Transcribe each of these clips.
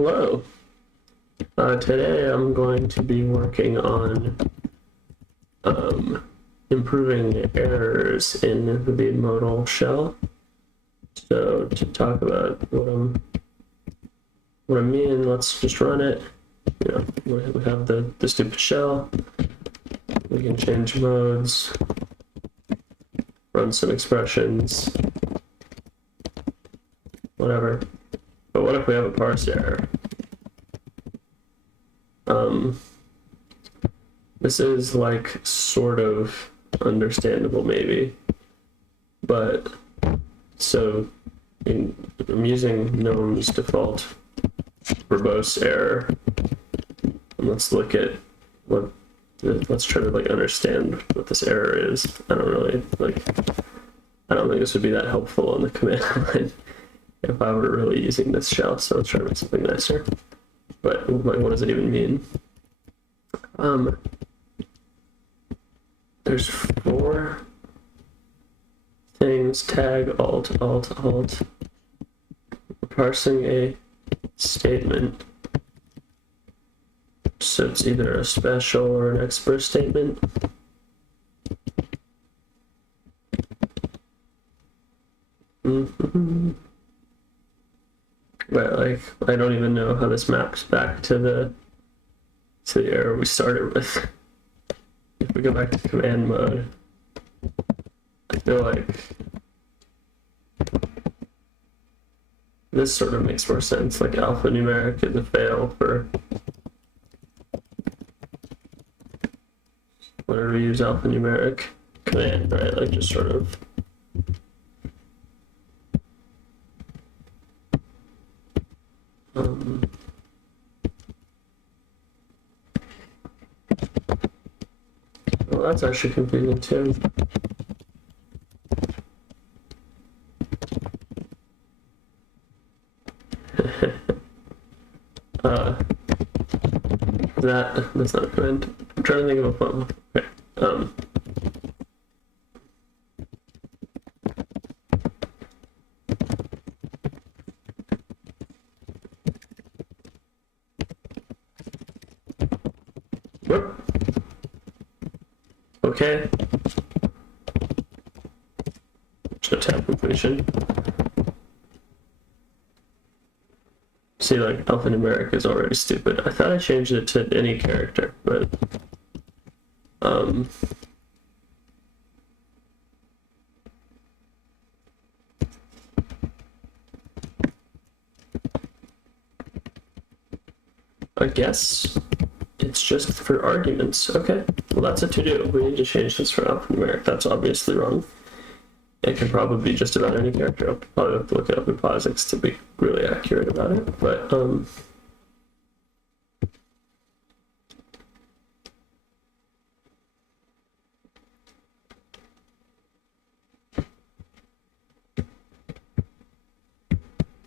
Hello. Today I'm going to be working on improving errors in the modal shell. So to talk about what I mean, let's just run it. You know, we have the stupid shell. We can change modes, run some expressions, whatever. But what if we have a parse error? This is like sort of understandable maybe, but so I'm using gnom's default verbose error, and let's look at let's try to like understand what this error is. I don't think this would be that helpful on the command line if I were really using this shell, so let's try to make something nicer. But like, what does it even mean? There's 4 things: tag, alt. We're parsing a statement, so it's either a special or an express statement. But like, I don't even know how this maps back to the error we started with. If we go back to command mode, I feel like this sort of makes more sense. Like alphanumeric is a fail for whenever we use alphanumeric command, right? Like just sort of well, that's actually confusing too. That's not a command. I'm trying to think of a fun one. Okay. Okay. There's no tab completion. See, like, alphanumeric is already stupid. I thought I changed it to any character, but I guess it's just for arguments. Okay, well that's a to-do. We need to change this for alphanumeric. That's obviously wrong. It can probably be just about any character. I'll probably have to look it up in POSIX to be really accurate about it, but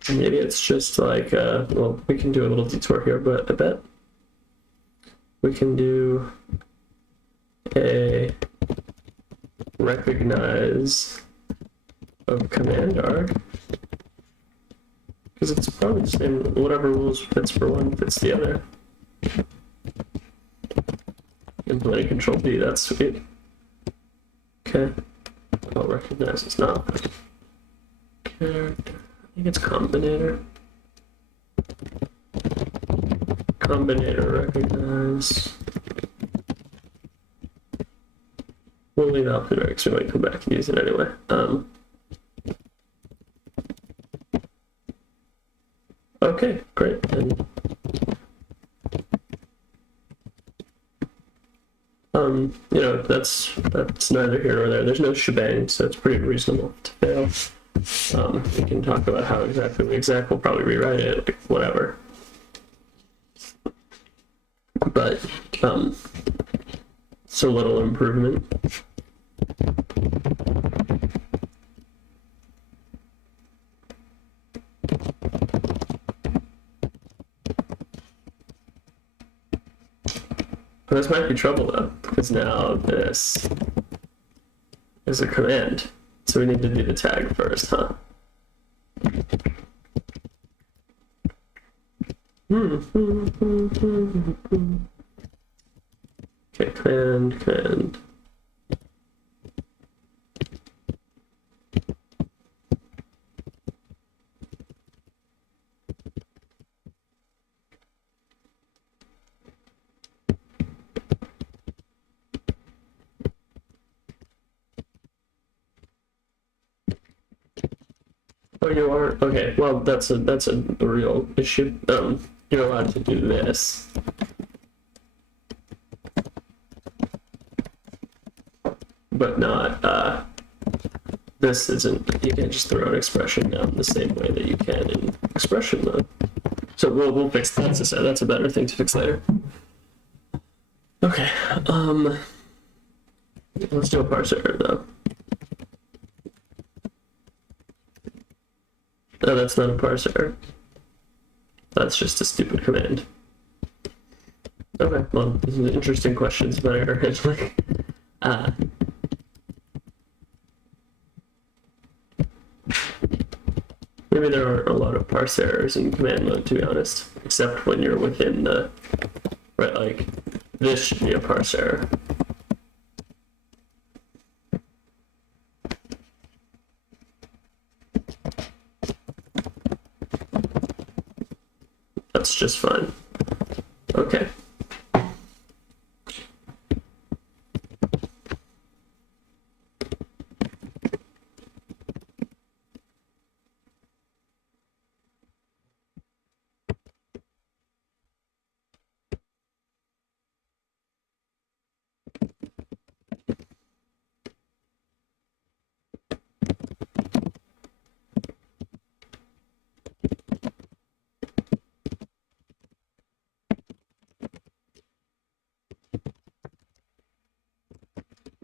maybe it's just like, well, we can do a little detour here, but I bet we can do a recognize of command arg, because it's probably the same. Whatever rules fits for one fits the other. Implementing control B, that's sweet. Okay, I'll recognize it's not character. I think it's combinator. Combinator recognize. We'll leave out the because we might come back and use it anyway. Okay, great. And, you know, that's neither here nor there. There's no shebang, so it's pretty reasonable to fail. We can talk about how exactly we'll probably rewrite it, like whatever. But so little improvement. This might be trouble though, because now this is a command. So we need to do the tag first, huh? Okay, command. Oh, you are? Okay, well, that's a real issue. You're allowed to do this. But not, this isn't, you can't just throw an expression down the same way that you can in expression mode. So we'll fix that. That's a better thing to fix later. Okay, let's do a parse error though. No, that's not a parse error. That's just a stupid command. Okay, well, these are interesting questions about error handling. Maybe there aren't a lot of parse errors in command mode, to be honest, except when you're within the, right, like, this should be a parse error. That's just fine. Okay.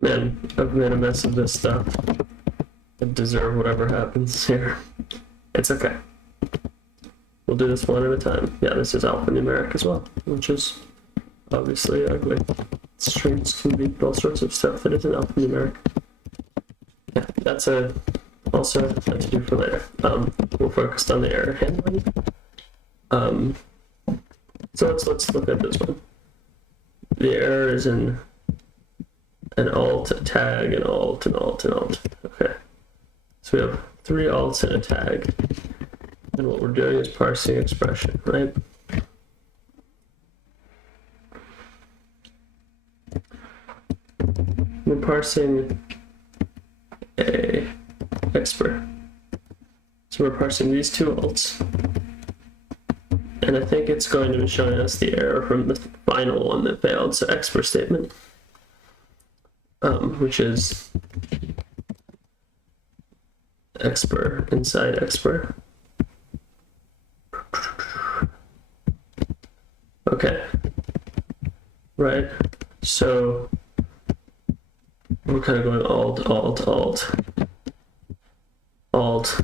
Man, I've made a mess of this stuff. I deserve whatever happens here. It's okay. We'll do this one at a time. Yeah, this is alphanumeric as well, which is obviously ugly. Strings can be all sorts of stuff that isn't alphanumeric. Yeah, that's also a to do for later. We're focused on the error handling. So let's look at this one. The error is in an alt, a tag, an alt, an alt, an alt. Okay. So we have 3 alts and a tag. And what we're doing is parsing expression, right? We're parsing a expert. So we're parsing these 2 alts. And I think it's going to be showing us the error from the final one that failed, so expert statement. Which is expert inside expert. Okay, right, so we're kind of going alt, alt, alt, alt,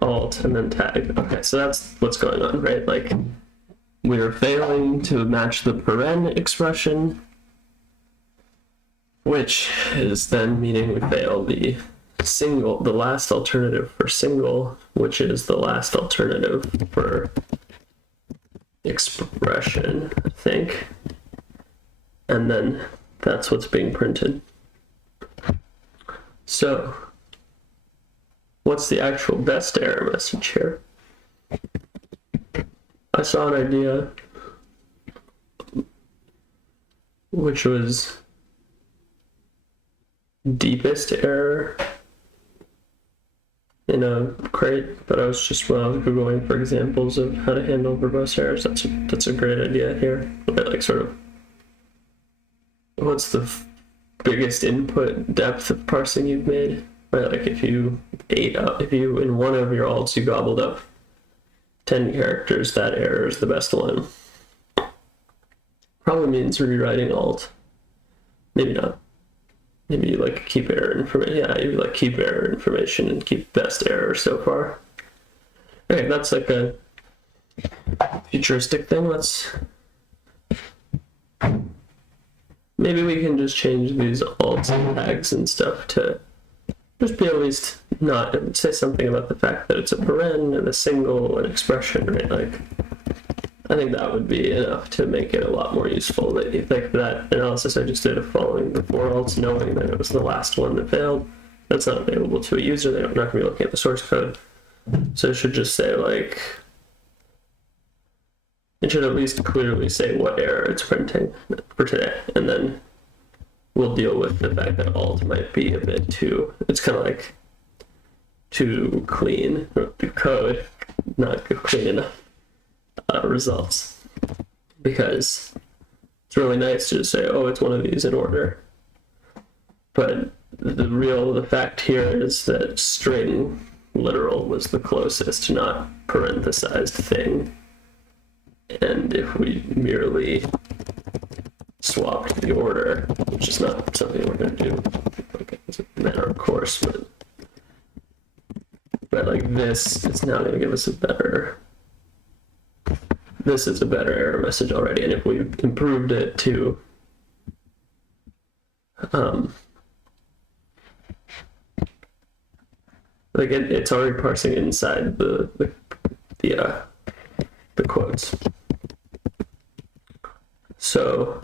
alt, and then tag. Okay, so that's what's going on, right? Like, we're failing to match the paren expression, which is then meaning we fail the last alternative for single, which is the last alternative for expression, I think. And then that's what's being printed. So, what's the actual best error message here? I saw an idea which was deepest error in a crate, but I was Googling for examples of how to handle verbose errors. That's a great idea here. Like, sort of, what's the biggest input depth of parsing you've made? Right, like if you in one of your alts you gobbled up 10 characters, that error is the best one. Probably means rewriting alt. Maybe not. Maybe you like keep error information. Yeah, you like keep error information and keep best error so far. Okay, that's like a futuristic thing. Maybe we can just change these alts and tags and stuff to just be at least not say something about the fact that it's a paren and a single, an expression, right? Like, I think that would be enough to make it a lot more useful. Like that analysis I just did of following the for alts, knowing that it was the last one that failed, that's not available to a user. They're not going to be looking at the source code. So it should just say, like, it should at least clearly say what error it's printing for today, and then we'll deal with the fact that alt might be a bit too, it's kind of like too clean, the code, not clean enough results, because it's really nice to just say, oh, it's one of these in order. But the fact here is that string literal was the closest, not parenthesized thing. And if we merely swapped the order, which is not something we're going to do like as a matter of course, but like this is now going to give us a better, this is a better error message already. And if we improved it to like it's already parsing inside the quotes. So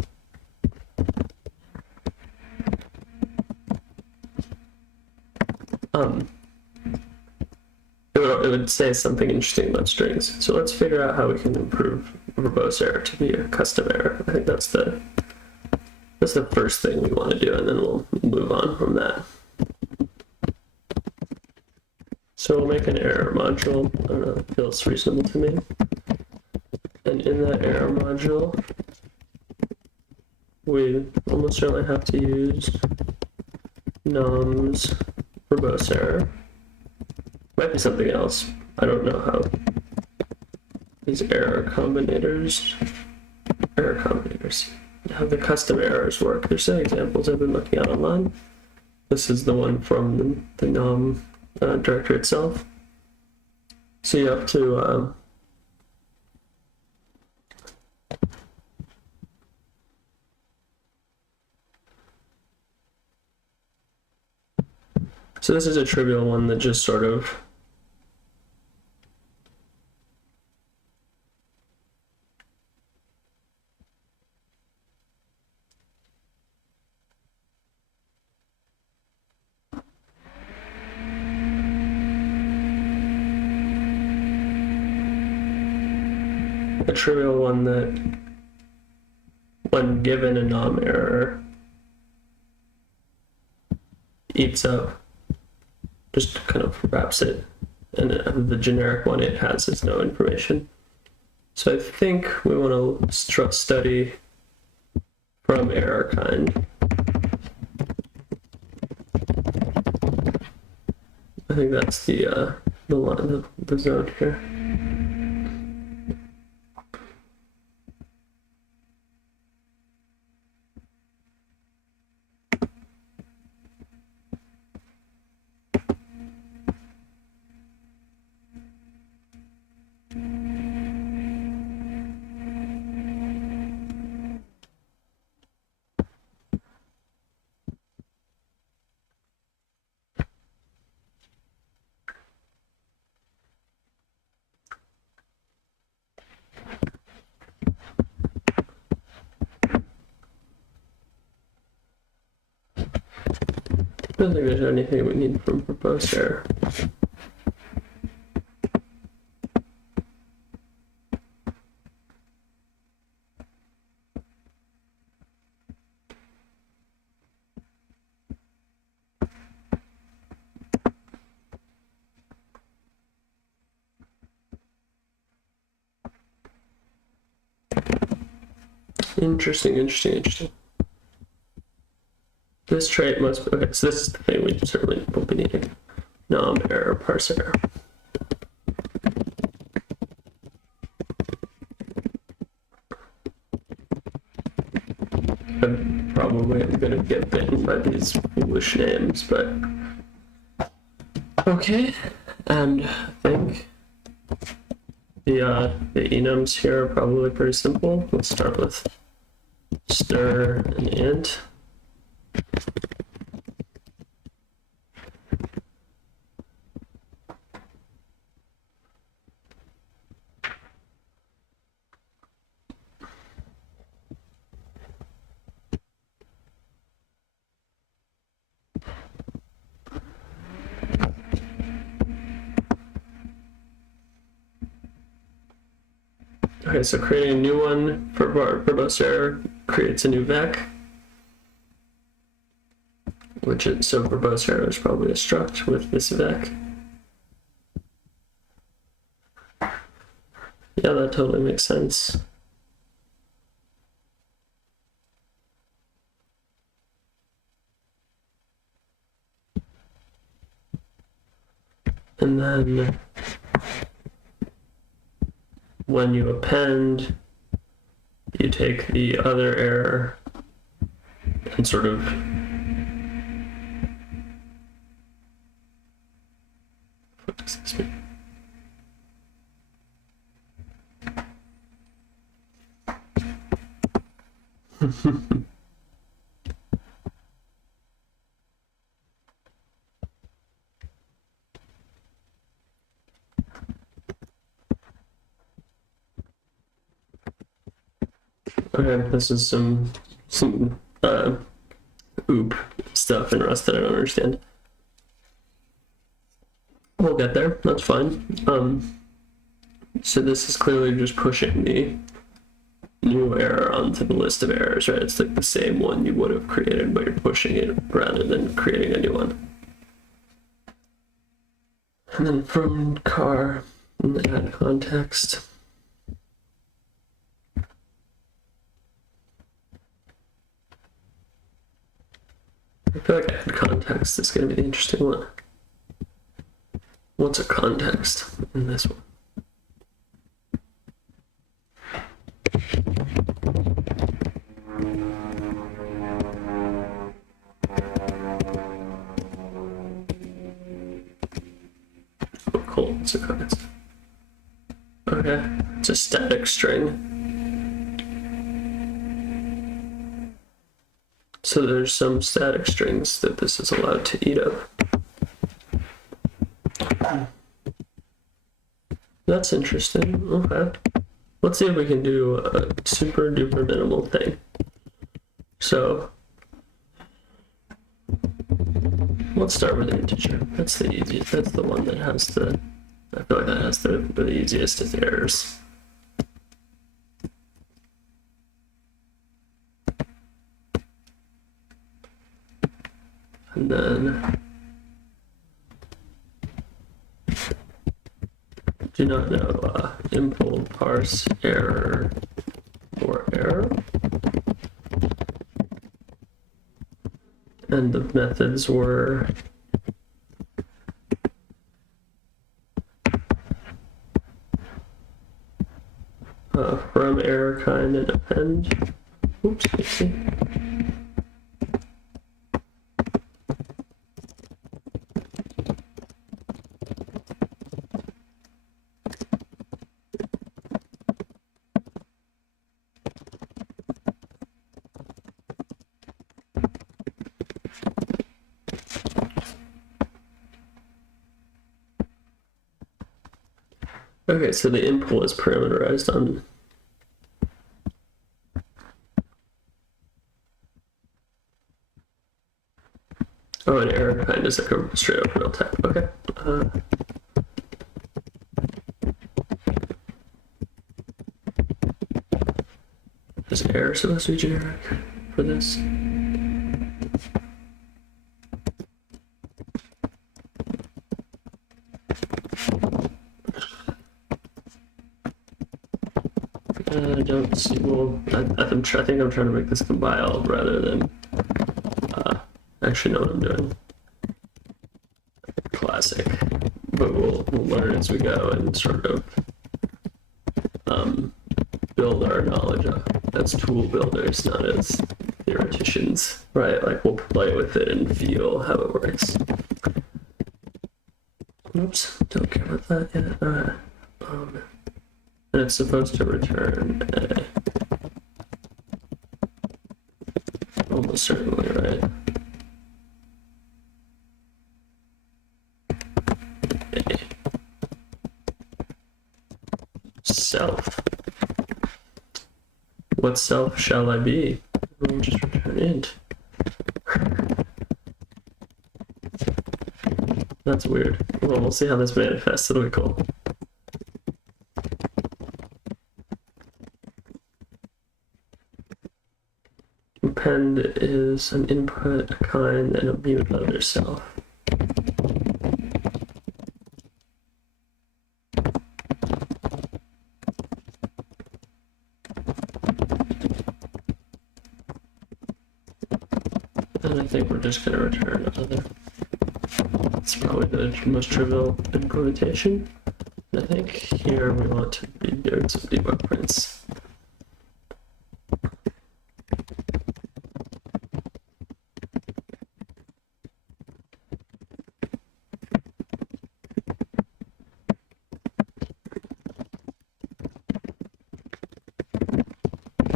it would say something interesting about strings. So let's figure out how we can improve verbose error to be a custom error. I think that's the first thing we want to do, and then we'll move on from that. So we'll make an error module. I don't know, it feels reasonable to me. And in that error module, we almost certainly have to use noms verbose error. Might be something else. I don't know how these error combinators, how the custom errors work. There's some examples I've been looking at online. This is the one from the nom directory itself. So you have to so this is a trivial one that just sort of that when given a nom error eats up, just kind of wraps it, and the generic one it has is no information. So I think we want to study from error kind. I think that's the zone here. I don't think there's anything we need from verbose error. Interesting. This trait must be, okay, so this is the thing we certainly will be needing. Nom error parser. I'm probably gonna get bitten by these foolish names, but okay. And I think the enums here are probably pretty simple. Let's start with stir and int. Okay, so creating a new one for verbose error creates a new vec, which is, so verbose error is probably a struct with this vec. Yeah, that totally makes sense. And then when you append, you take the other error and sort of what does this mean? Okay, this is some OOP stuff in Rust that I don't understand. We'll get there, that's fine. So this is clearly just pushing the new error onto the list of errors, right? It's like the same one you would have created, but you're pushing it rather than creating a new one. And then from car, add context. I feel like add context is going to be the interesting one. What's a context in this one? Oh, cool. It's a context. Okay, it's a static string. So there's some static strings that this is allowed to eat up. That's interesting. Okay. Let's see if we can do a super duper minimal thing. So let's start with integer. That's the easiest. That's the one that has the, I feel like that has the easiest of errors. And then do not know impl parse error or error. And the methods were from error kind and append. Oops, oopsie. Okay, so the impl is parameterized on. Oh, an error kind is like a straight up real type. Okay. Is error supposed to be generic for this? I don't see. Well, I think I'm trying to make this compile rather than actually know what I'm doing. Classic, but we'll learn as we go and sort of build our knowledge up as tool builders, not as theoreticians, right? Like we'll play with it and feel how it works. Oops, don't care about that yet. Alright. And it's supposed to return a. Almost certainly, right? A. Self. What self shall I be? We'll just return int. That's weird. Well, we'll see how this manifests. It'll be cool. append is an input, a kind, and a mute other self. And I think we're just going to return other. It's probably the most trivial implementation. And I think here we want to be doing some debug prints.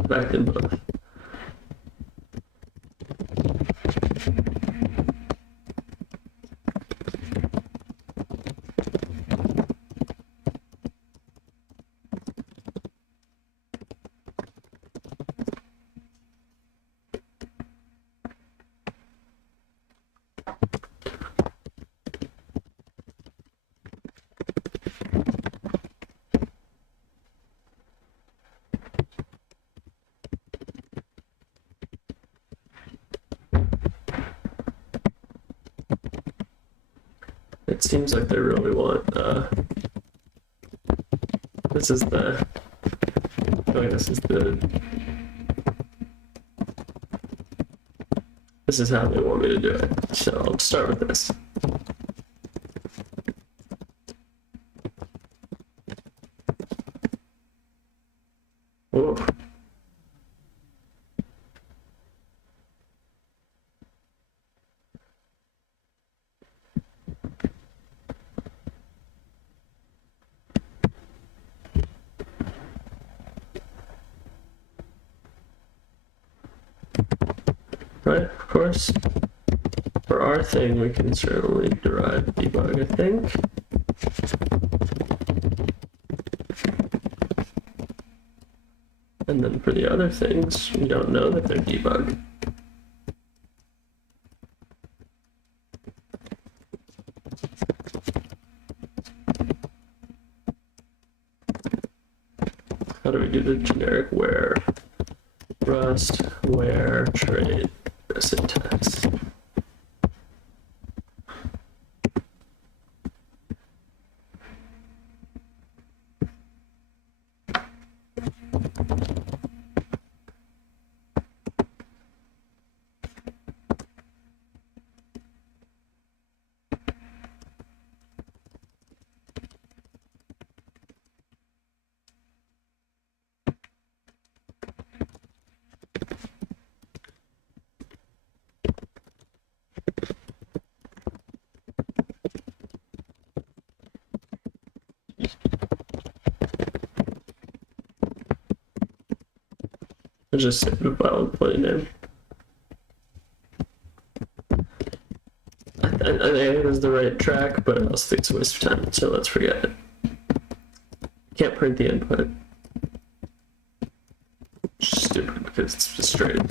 Back in both. It seems like they really want, this is the, I feel like this is how they want me to do it. So I'll start with this. Whoa. Right, of course. For our thing, we can certainly derive debug, I think. And then for the other things, we don't know that they're debug. How do we do the generic where? Rust, where, trade, syntax. I'll just save the file and put it in. I think it was the right track, but I also think it's a waste of time, so let's forget it. Can't print the input. Stupid, because it's frustrating.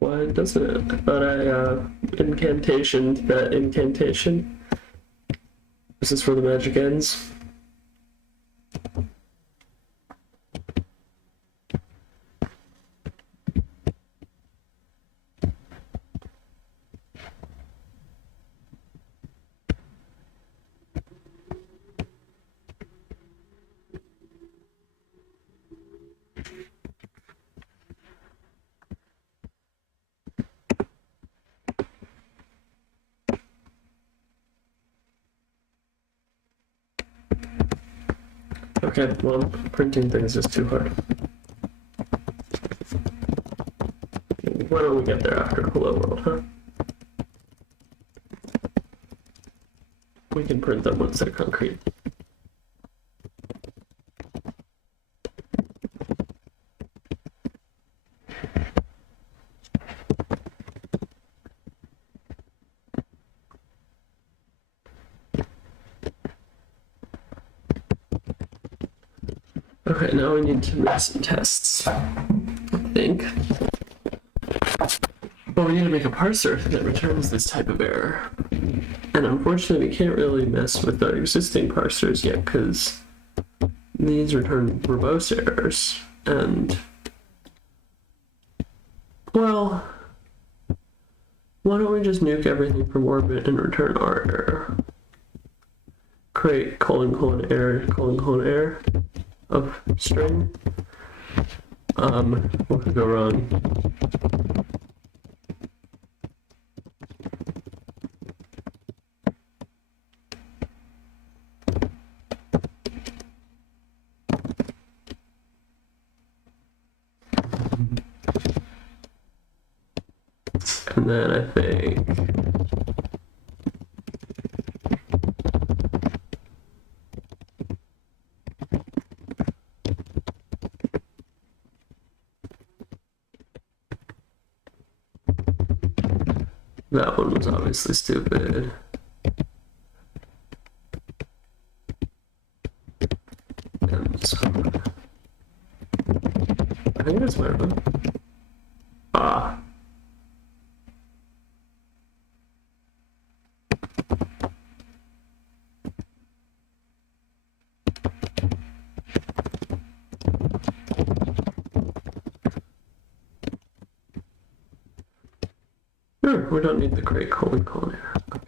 Why doesn't it? I thought I incantationed that incantation. This is where the magic ends. Okay, well, printing things is too hard. Why don't we get there after Hello World, huh? We can print them once they're concrete. Okay, now we need to make some tests, I think. Well, we need to make a parser that returns this type of error. And unfortunately, we can't really mess with our existing parsers yet because these return verbose errors. And, well, why don't we just nuke everything from orbit and return our error? Create : error of string. What could go wrong? And then I think that one was obviously stupid. And this one. I think that's my one. Ah. Sure, we don't need the create : error. Okay.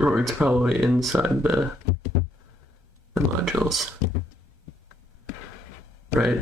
Or it's probably inside the modules, right?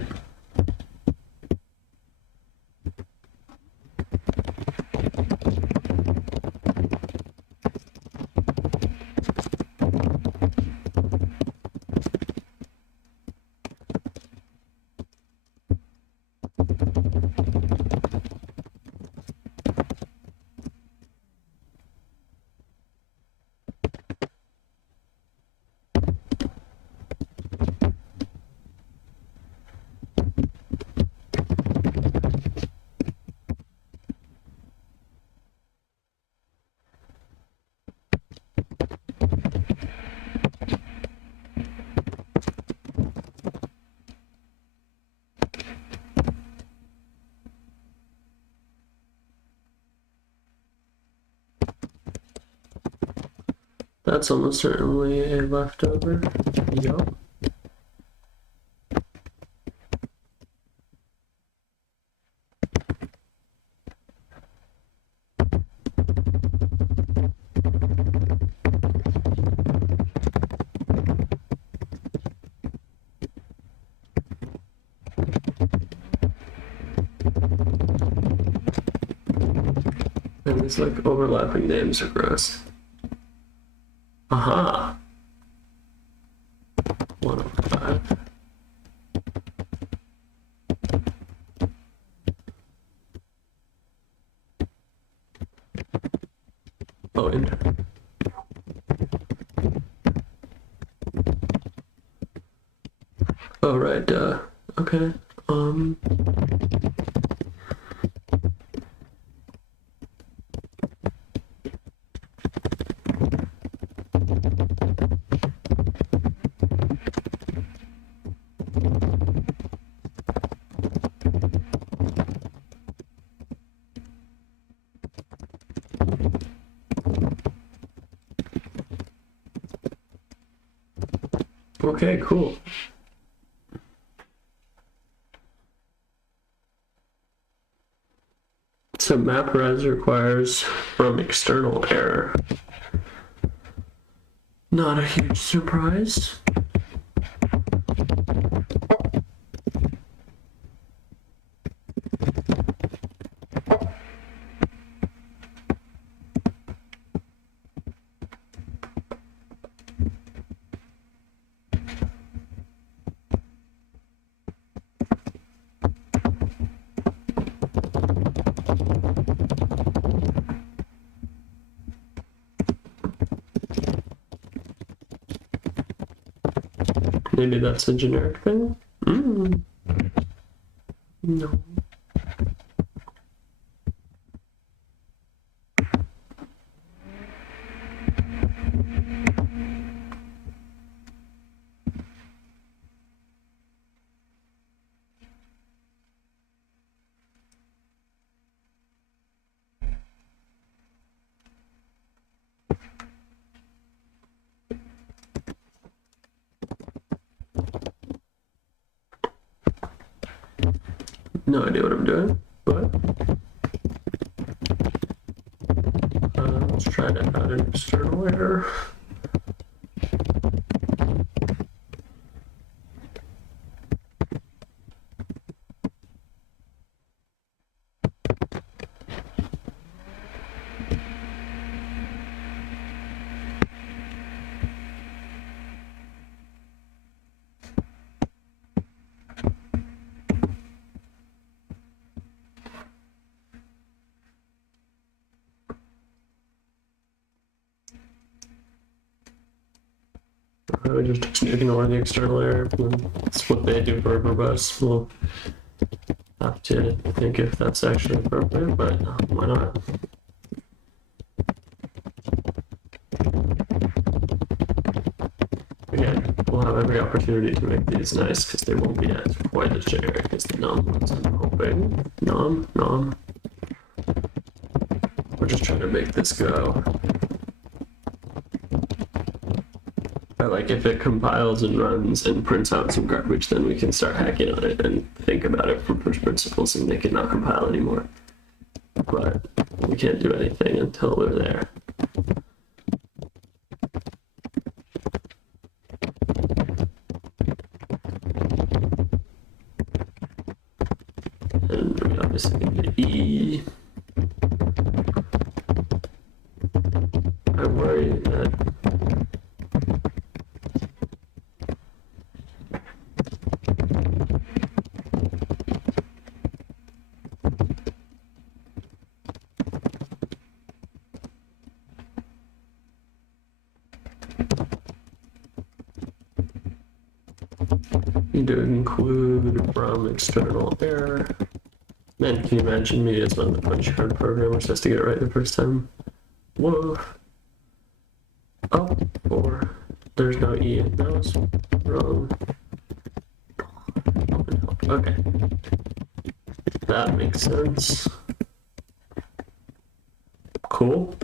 That's almost certainly a leftover. Yup. And these like overlapping names are gross. Aha. 105. Oh, enter. Oh, right, okay. Okay, cool. So map_res requires from external error. Not a huge surprise. Maybe that's a generic thing? No. No idea what I'm doing, but let's try to add an external error. I would just ignore the external error. That's what they do for a verbose. We'll have to think if that's actually appropriate, but why not? Again, we'll have every opportunity to make these nice because they won't be as quite as generic as the nom ones, I'm hoping. Nom. We're just trying to make this go. Like if it compiles and runs and prints out some garbage, then we can start hacking on it and think about it from first principles and make it not compile anymore. But we can't do anything until we're there. And we obviously need the E. I worry that need to include from external error. Man, can you imagine me as one of the punch card programmers has to get it right the first time? Whoa. Oh, 4. There's no E. That was wrong. Okay. That makes sense. Cool.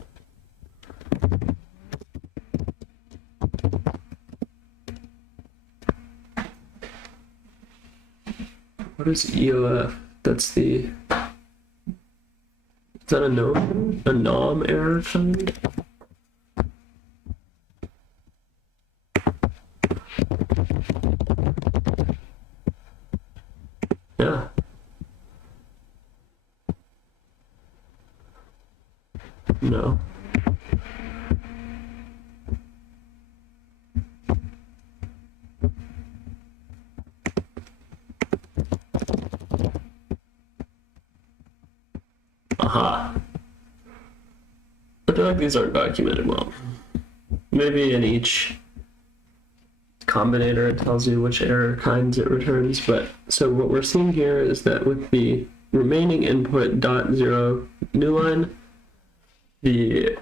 What is EOF? That's the... Is that a nom error kind? Yeah. No. Aha. I feel like these aren't documented well. Maybe in each combinator it tells you which error kinds it returns, but so what we're seeing here is that with the remaining input .0 new line, the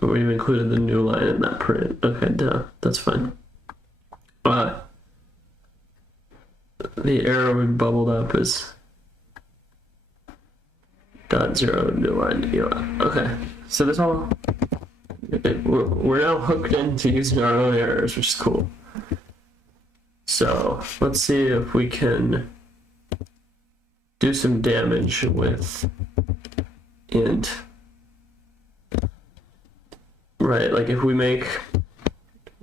we've included the new line in that print. Okay, duh, that's fine. The error we bubbled up is dot zero line elapsed. Okay, so this all we're now hooked into using our own errors, which is cool. So let's see if we can do some damage with int. Right, like if we make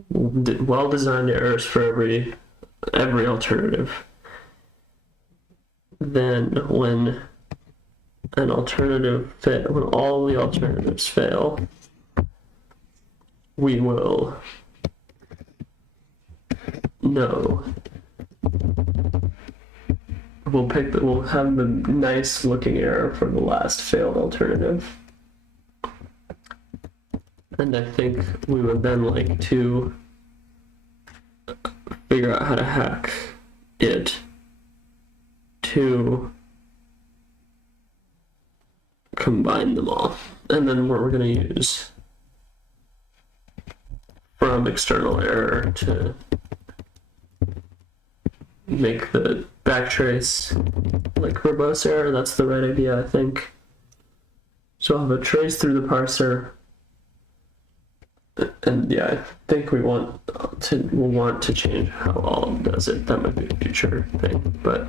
well-designed errors for every alternative, then when an alternative when all the alternatives fail, we will know. We'll have the nice looking error for the last failed alternative. And I think we would then like to figure out how to hack it to combine them all. And then what we're going to use from external error to make the backtrace like verbose error. That's the right idea, I think. So I'll have a trace through the parser. And yeah, I think we'll want to change how all does it. That might be a future thing, but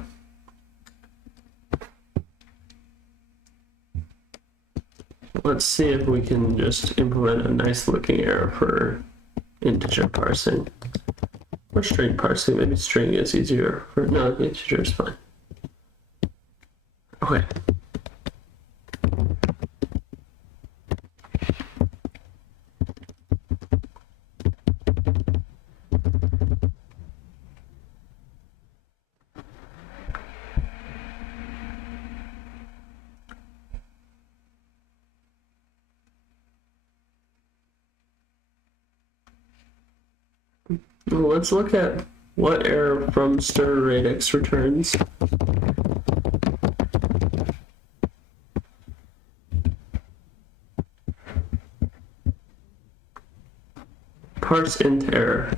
let's see if we can just implement a nice looking error for integer parsing. Or string parsing. Maybe string is easier for no, integer is fine. Okay. Well, let's look at what error from stir radix returns. Parse int error.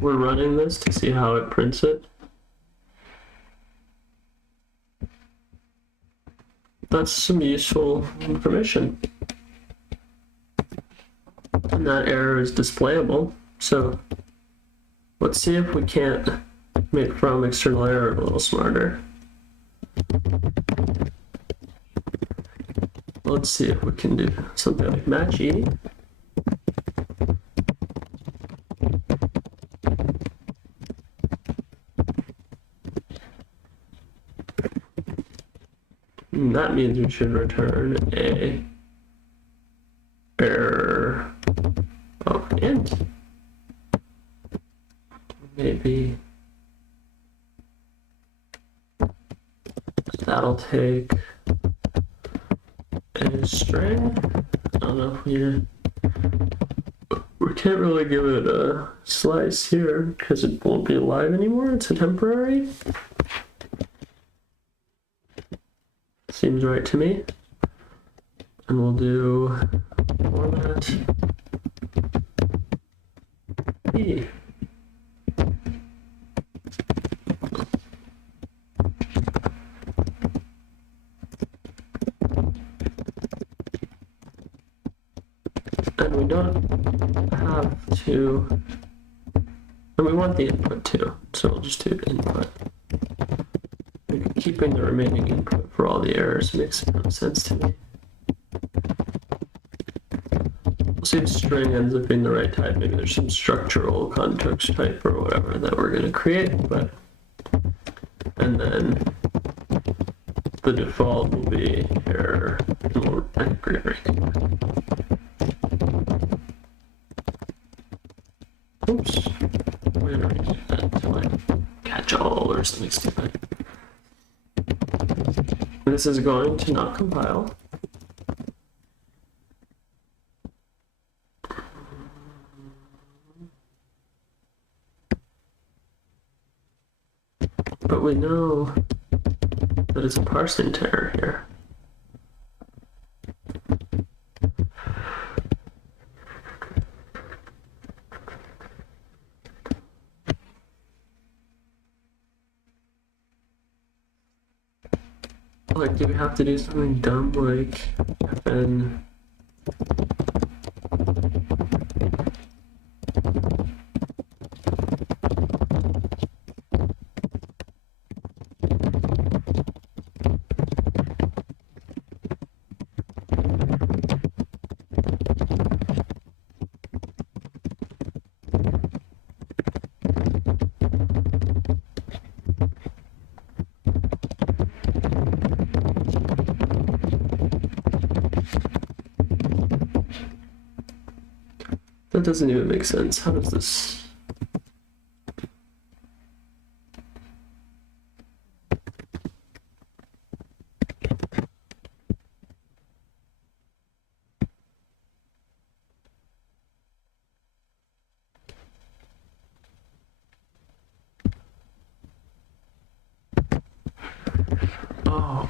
We're running this to see how it prints it. That's some useful information. And that error is displayable. So let's see if we can't make from external error a little smarter. Let's see if we can do something like match E. And that means we should return a error of int. Maybe that'll take a string. I don't know if we can't really give it a slice here because it won't be alive anymore. It's a temporary. Seems right to me. And we'll do format E. And we don't have to, and we want the input too, so we'll just do input. Keeping the remaining input for all the errors makes no sense to me. We'll see if string ends up being the right type. Maybe there's some structural context type or whatever that we're going to create, but and then the default will be error. Great. Oops. We're going to redo that to like catch all or or something stupid. This is going to not compile. But we know that it's a parsing error here. Like, do we have to do something dumb like fn? That doesn't even make sense. How does this? Oh.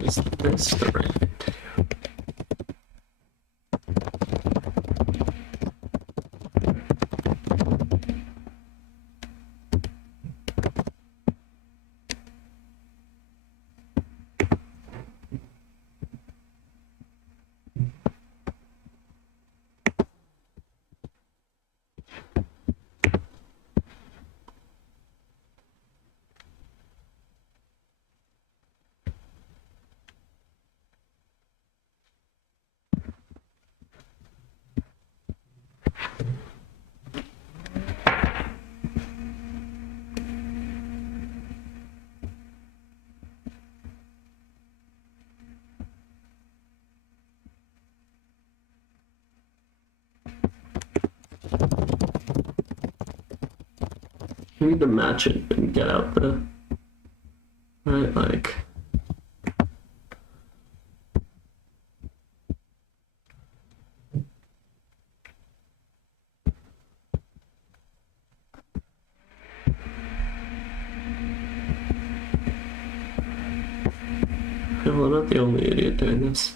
Is this the right thing to do? We need to match it and get out the right, like. Well, I'm not the only idiot doing this.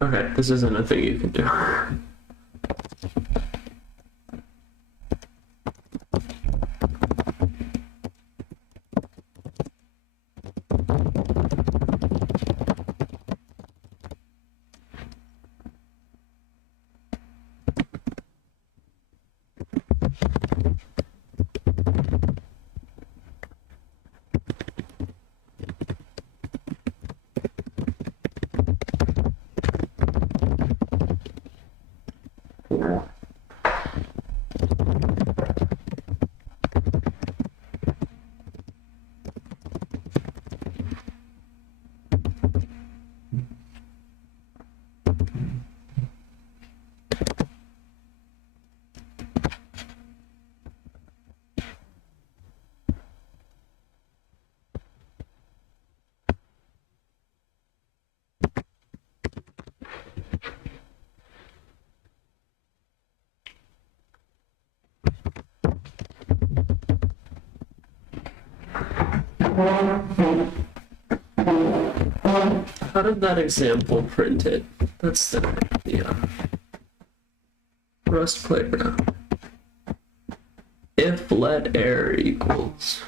Okay, this isn't a thing you can do. How did that example print it? That's the idea. Rust playground. If let error equals.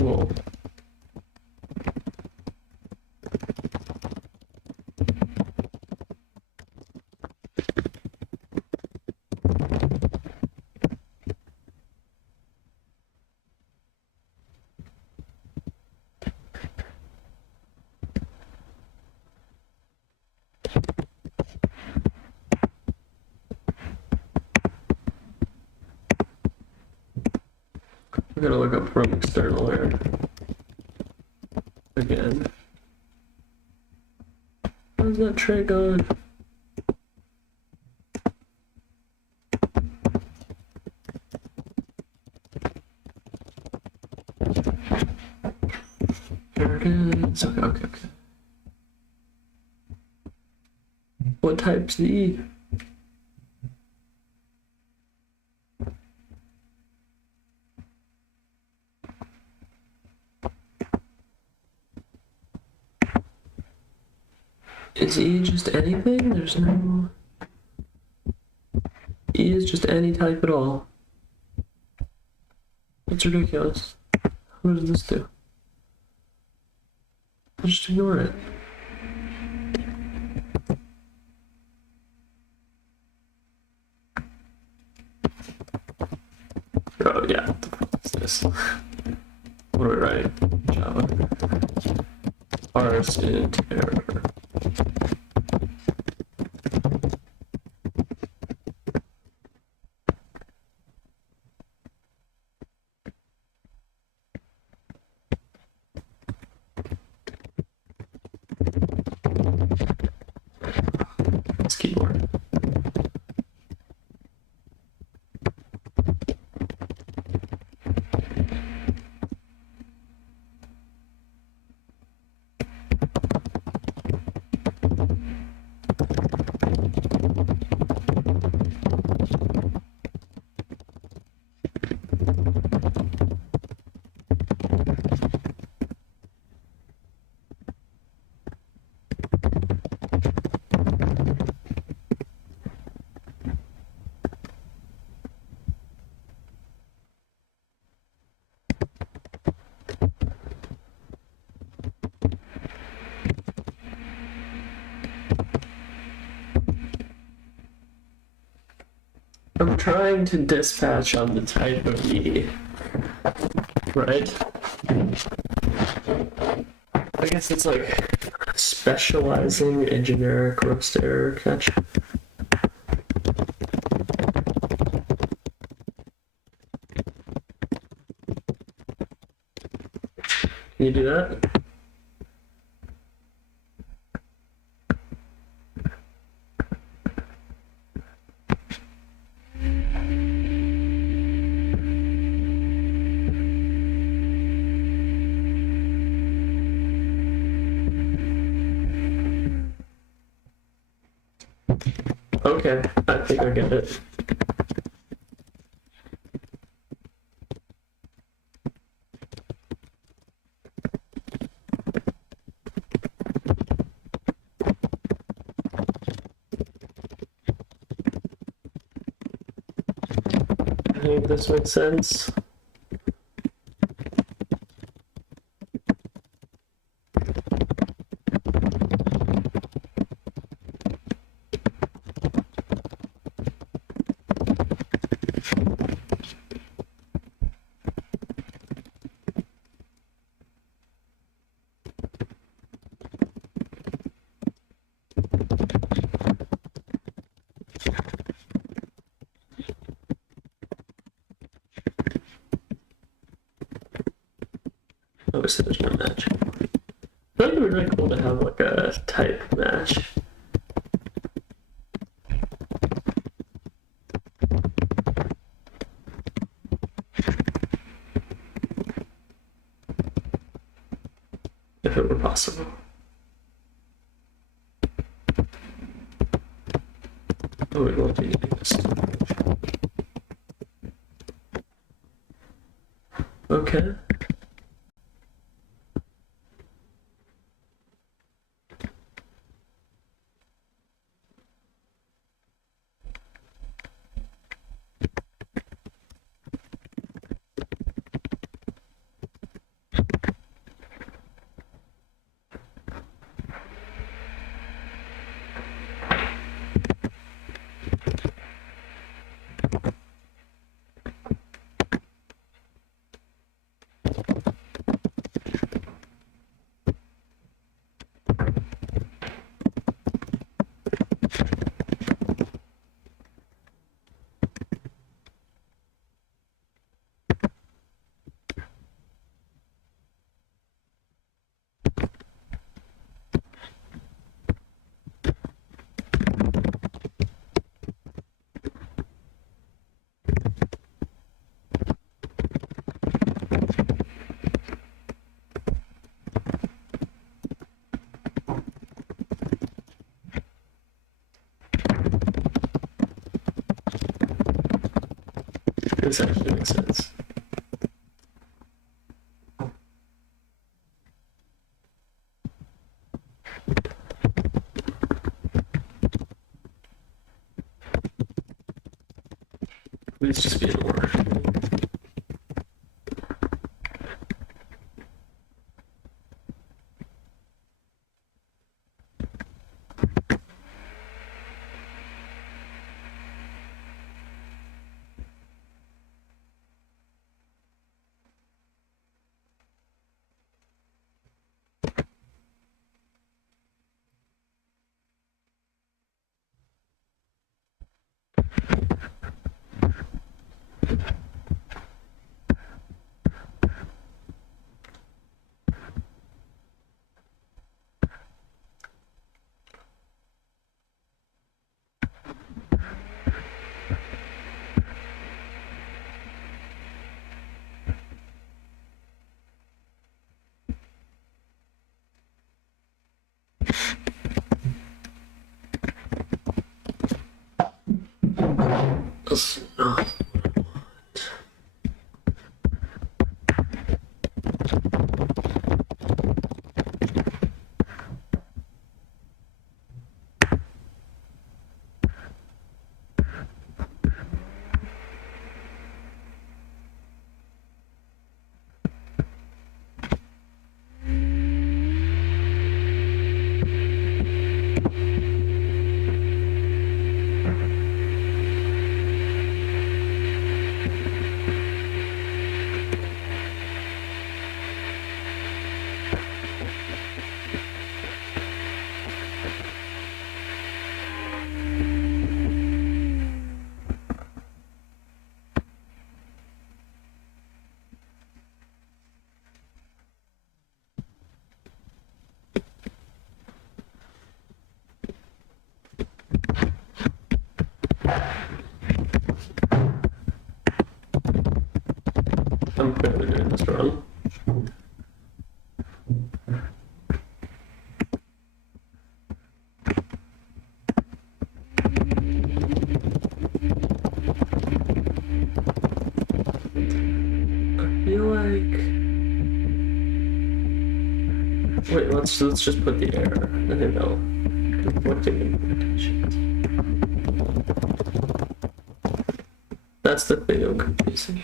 Whoa. I'm gonna look up from external here again. How's that tray going? There it is. Okay. What type's the E? Is E just anything? There's no... E is just any type at all. That's ridiculous. What does this do? Just ignore it. Oh yeah, what the fuck is this? What do we write? Java. Parse int error. This keyboard. I'm trying to dispatch on the type of E, right? I guess it's like specializing a generic roast error catch. Can you do that? Okay, I think I get it. I think this makes sense. Obviously there's no match. I thought it would be really cool to have like a type match. If it were possible. Oh, we won't be needing this. Okay. This actually makes sense. Please just be in order. That's not I'm clearly doing this wrong. I feel like. Wait, let's just put the error. I think that'll. Conflicting implementations. That's the thing I'm confusing.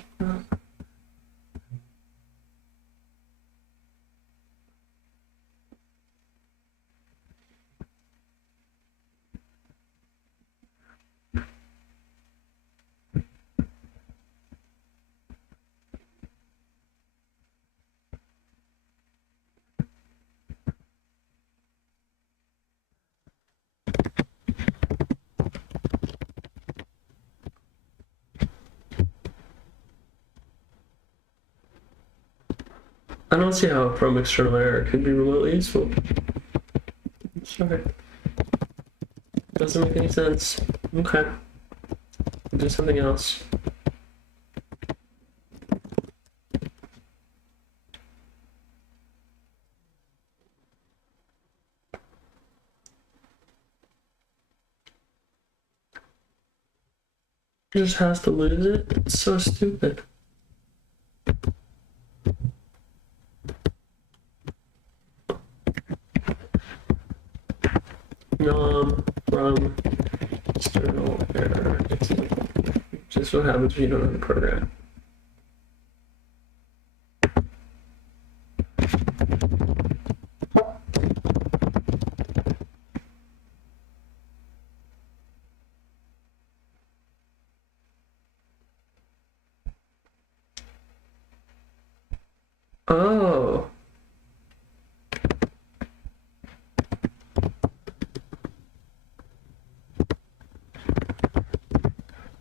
I don't see how from external error could be remotely useful. Sorry. Doesn't make any sense. Okay. We'll do something else. Just has to lose it. It's so stupid. From external error example. Just what happens when you don't have a program. Oh.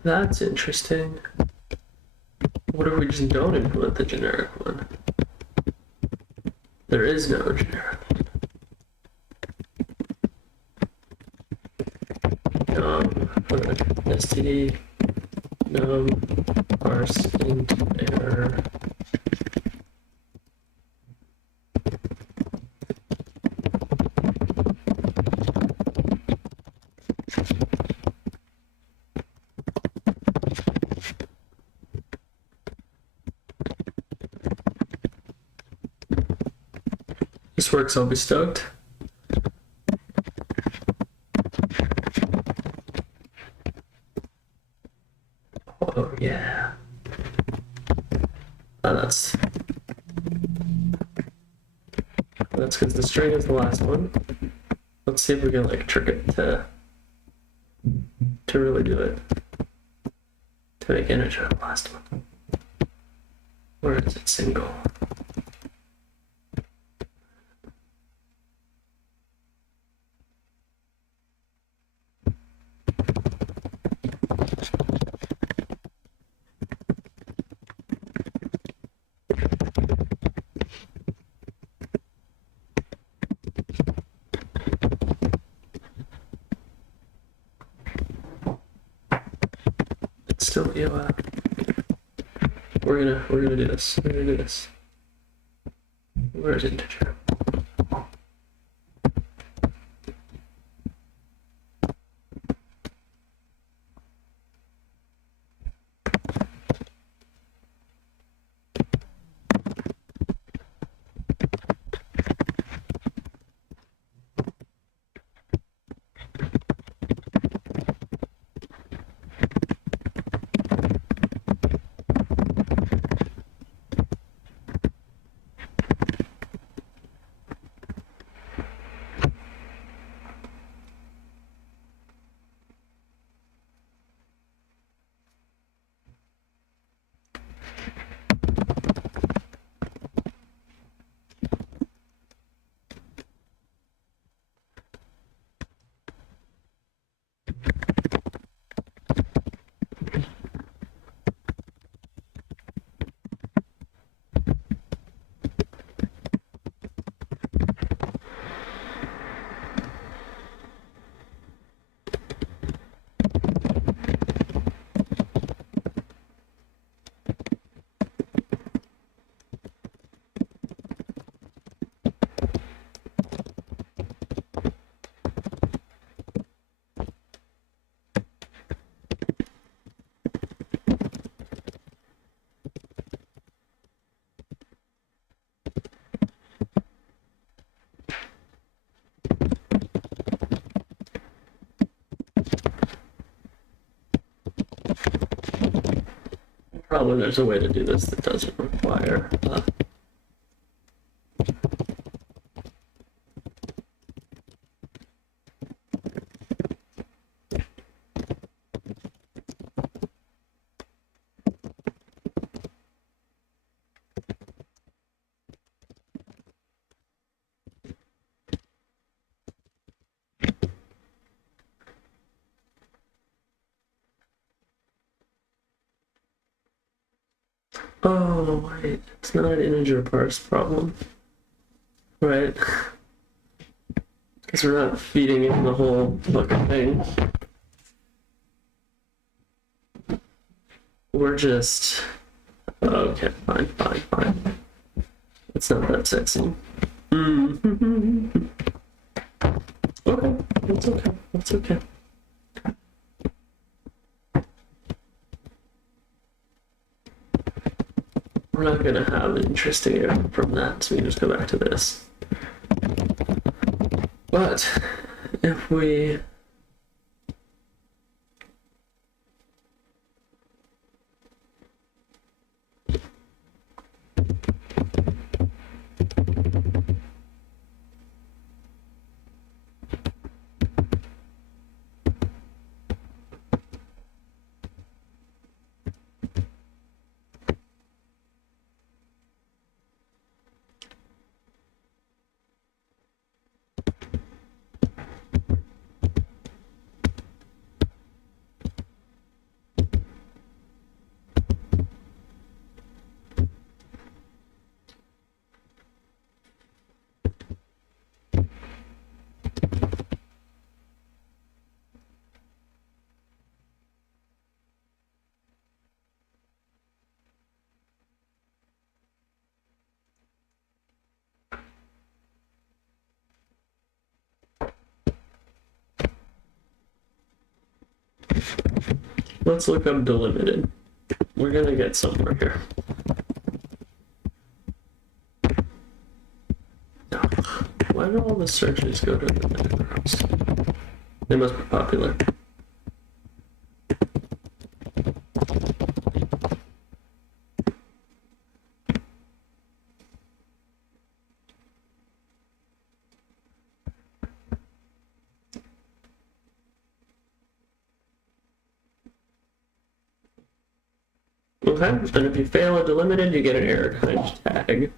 That's interesting. What if we just don't implement the generic one? There is no generic one. Std parse int error. works, I'll be stoked. Oh yeah. That's because the string is the last one. Let's see if we can like trick it to really do it. To make integer the last one. Where is it single? It's still EOF. We're gonna do this. We're gonna do this. Where's integer? Probably there's a way to do this that doesn't require oh wait, it's not an integer parse problem, right? Because we're not feeding in the whole fucking thing. We're just okay, fine. It's not that sexy. Okay, that's okay. We're not gonna have an interesting error from that, so we can just go back to this. But if we let's look up delimited. We're gonna get somewhere here. No. the searches go to the networks. They must be popular. Okay, and if you fail a delimited, you get an error kind tag.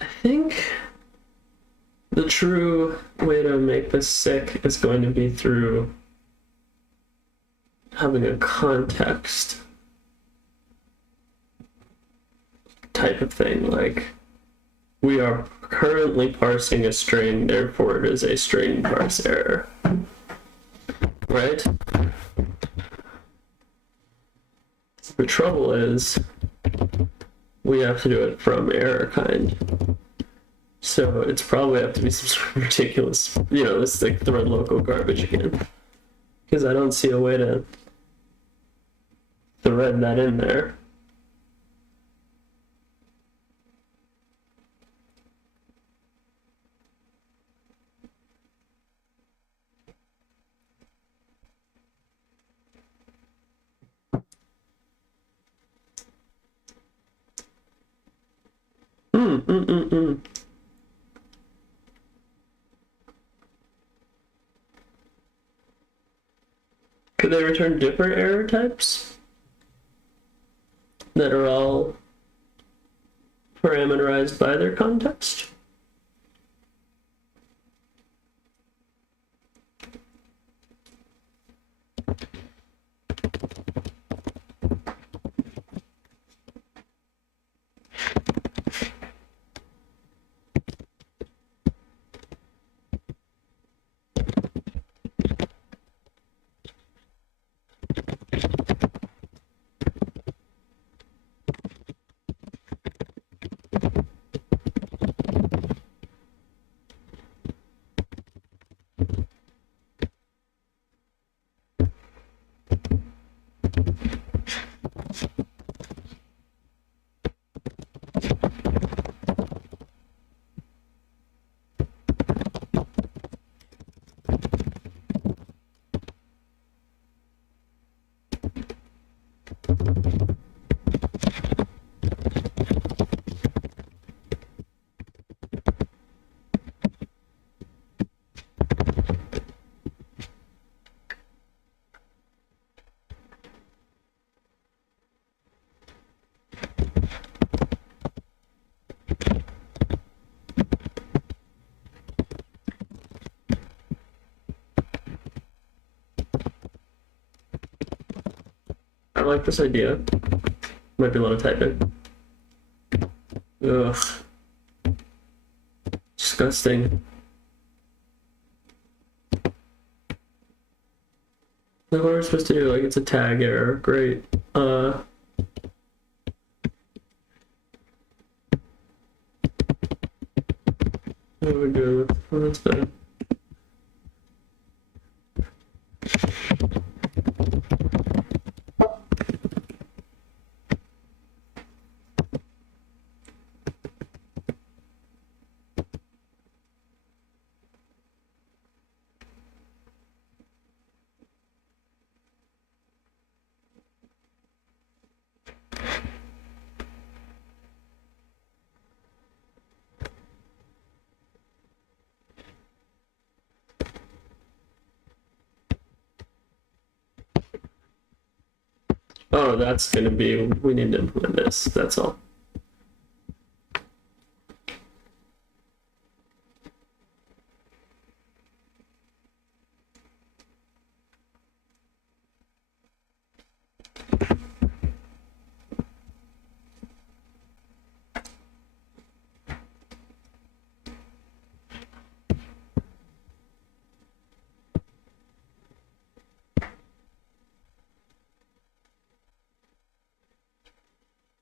I think the true way to make this sick is going to be through having a context type of thing, like we are currently parsing a string, therefore it is a string parse error, right? The trouble is we have to do it from error kind. So it's probably have to be some sort of ridiculous, it's like thread local garbage again. Because I don't see a way to thread that in there. Could they return different error types that are all parameterized by their context? I like this idea. Might be a lot of typing. Ugh. Disgusting. Like, what are we supposed to do? Like, it's a tag error. Great. What do we do? Oh, that's bad. Oh, that's gonna be, we need to implement this, that's all.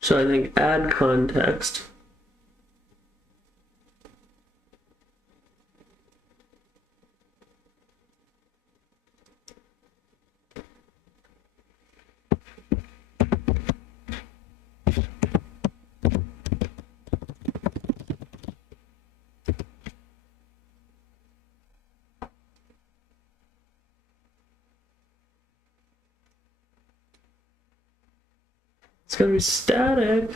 So I think add context. It's gotta be static.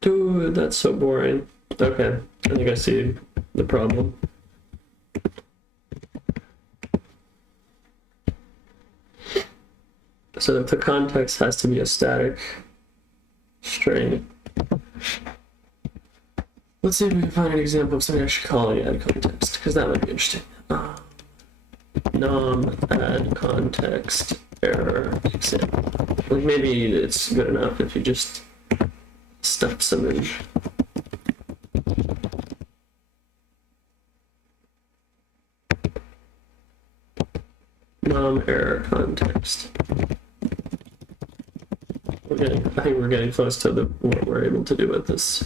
Dude, that's so boring. Okay, I think I see the problem. So if the context has to be a static string, let's see if we can find an example of something I should call add context, because that might be interesting. Nom add context error example. Like maybe it's good enough if you just stuff some in. Nom error context. I think we're getting close to what we're able to do with this.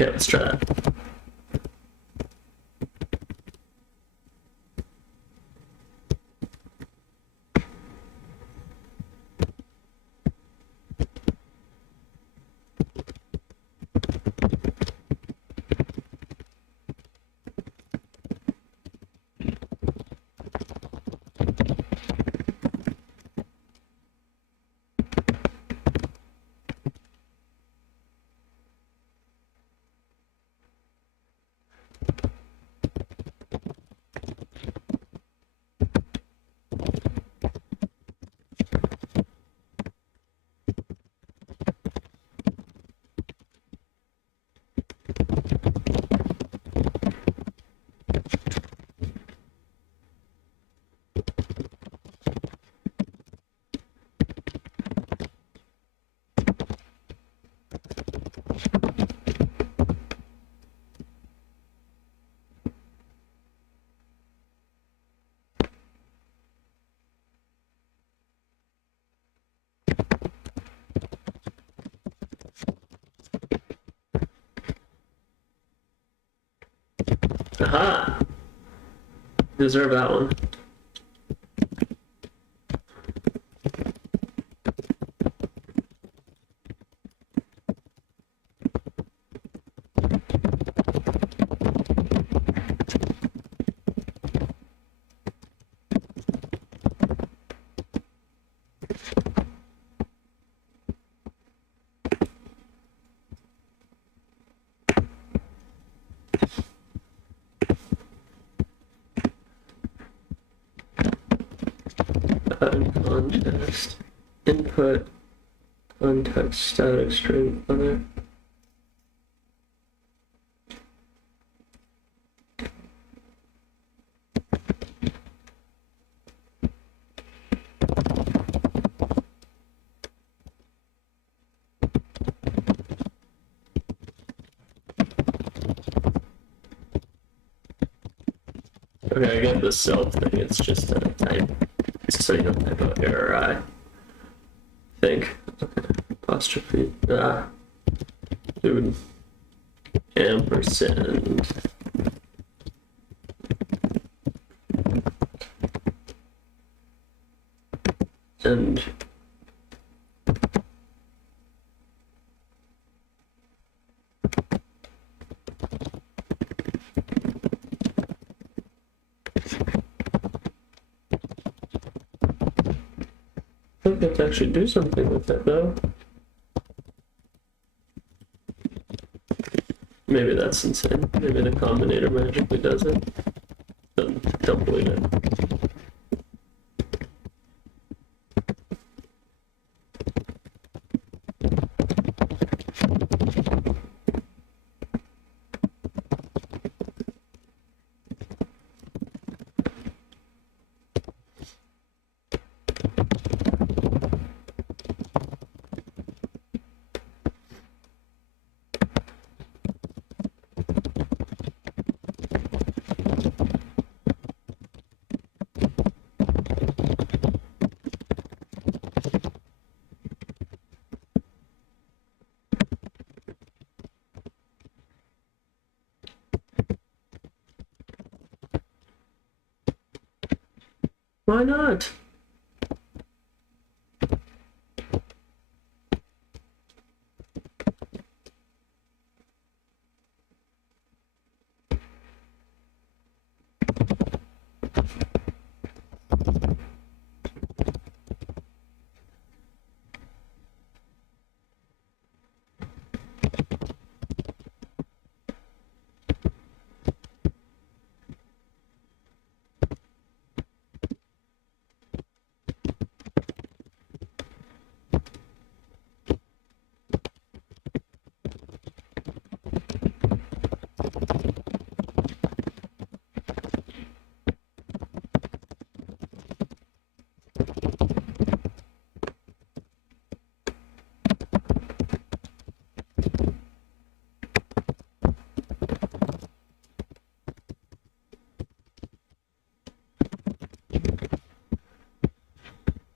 Okay, let's try that. Aha! Deserve that one. Context, input, context, static string, other. Okay, I get the self thing, it's just a type. So you don't type out error, I think. Okay. Apostrophe. Dude. Ampersand. And I think I have to actually do something with it though. Maybe that's insane. Maybe the combinator magically does it. Don't believe it. Why not?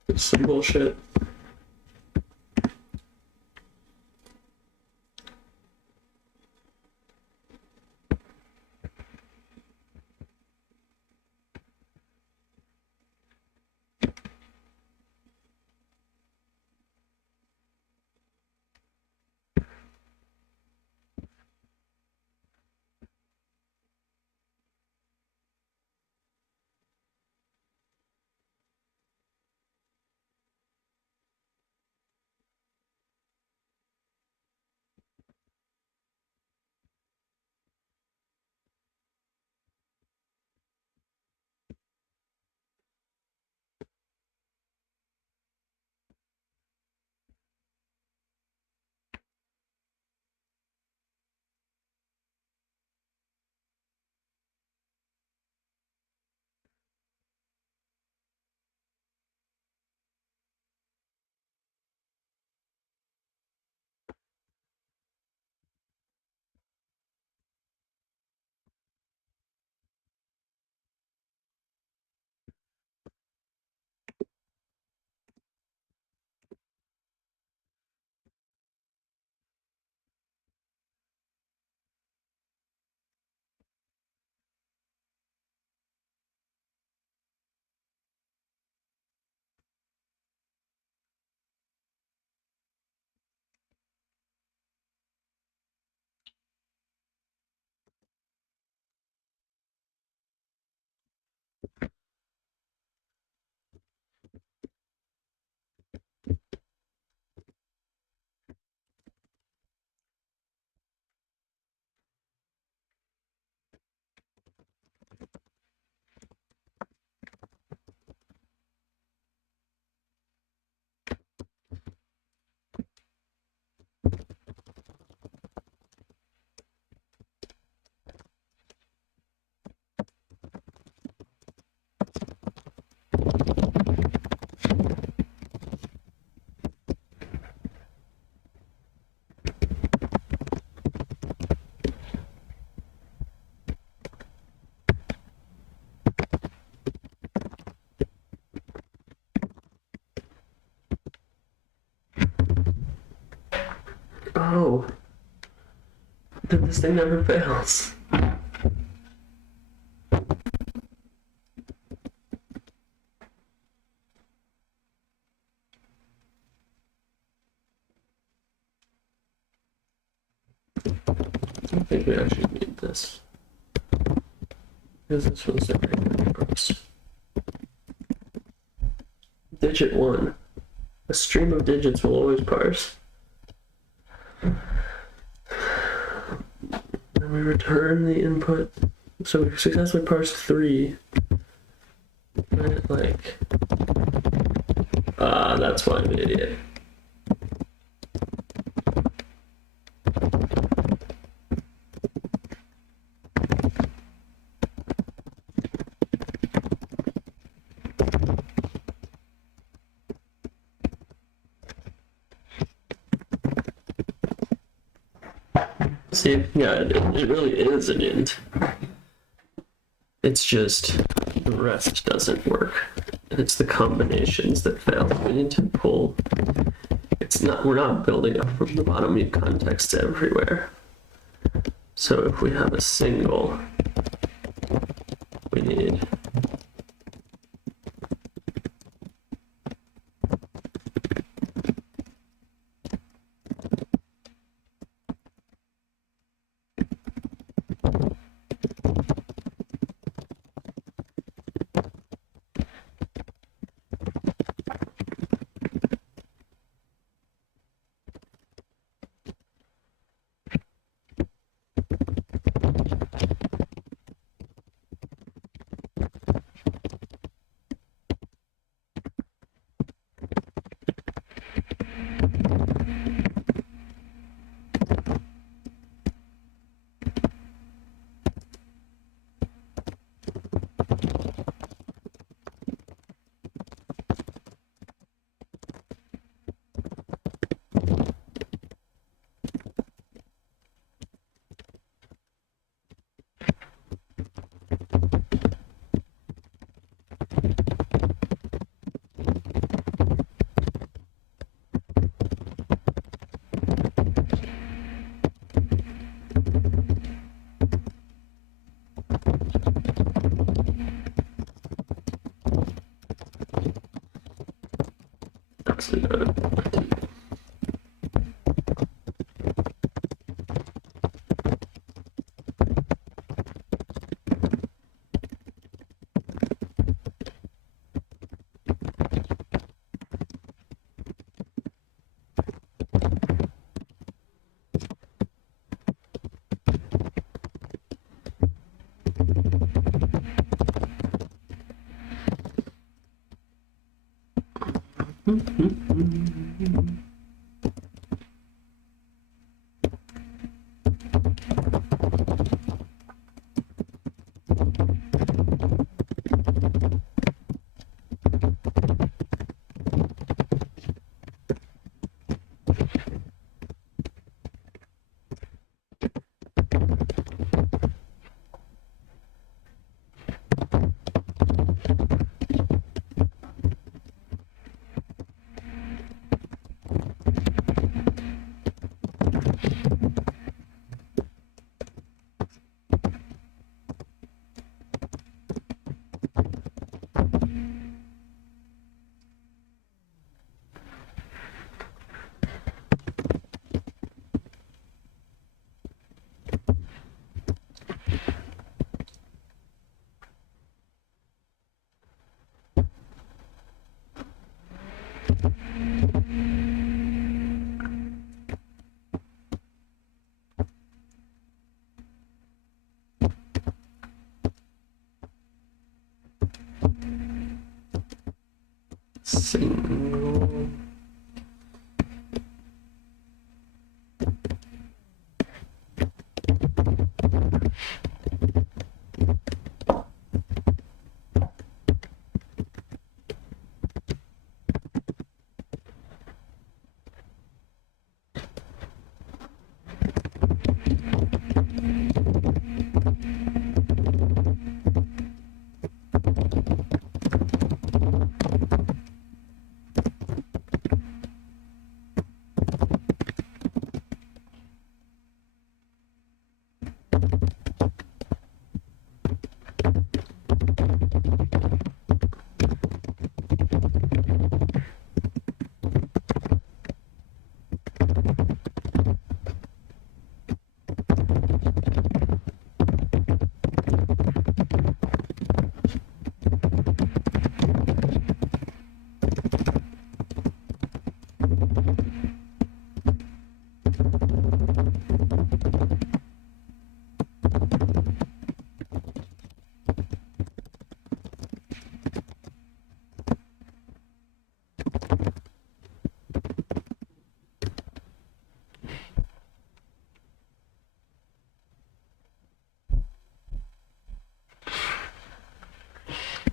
It's some bullshit. Oh, then this thing never fails. I don't think we actually need this. Because this one's the right parse. Digit 1. A stream of digits will always parse. Then we return the input. So we successfully parsed 3. Right, like... that's why I'm an idiot. See, yeah, it really is an int. It's just the rest doesn't work. And it's the combinations that fail. We need to pull. We're not building up from the bottom in context everywhere. So if we have a single, we need Single.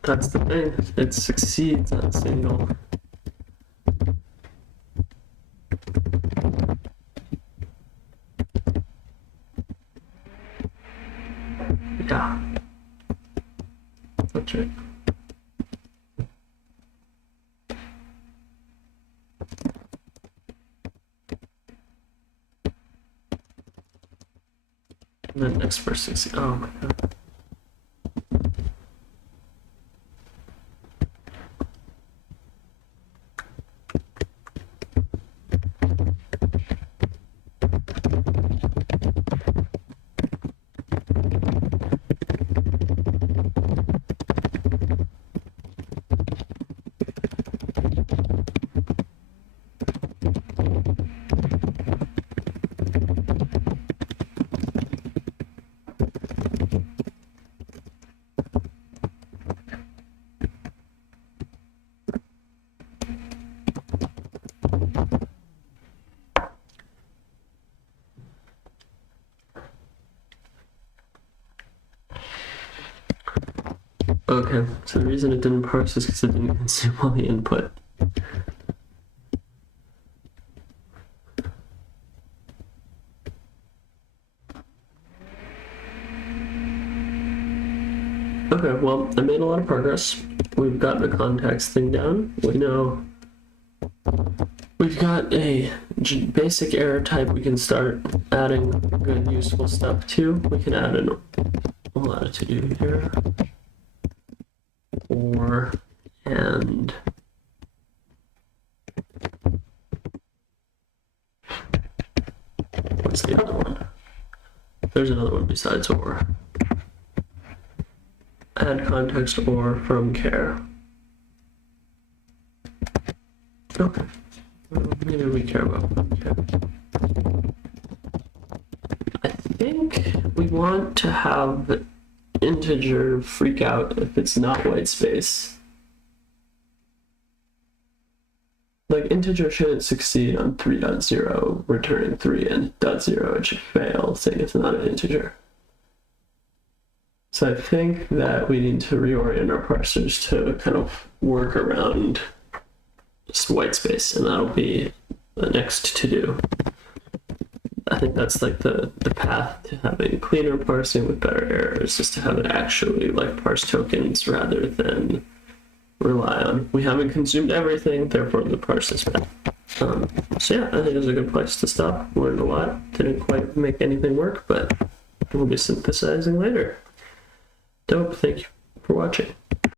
That's the thing. It succeeds on single. Yeah. That's right. And then next verse succeeds. Oh my god. Okay, so the reason it didn't parse is because it didn't consume all the input. Okay, well, I made a lot of progress. We've got the context thing down. We know we've got a basic error type we can start adding good, useful stuff to. We can add an latitude here. Or and the other one? There's another one besides or. Add context or from care. Okay. Well, maybe we care about from care. I think we want to have integer freak out if it's not white space. Like integer shouldn't succeed on 3.0 returning 3 and .0. It should fail saying it's not an integer. So I think that we need to reorient our parsers to kind of work around just white space, and that'll be the next to do. I think that's like the path to having cleaner parsing with better errors, just to have it actually like parse tokens rather than rely on. We haven't consumed everything, therefore the parse is bad. So yeah, I think it's a good place to stop. Learned a lot. Didn't quite make anything work, but we'll be synthesizing later. Dope. Thank you for watching.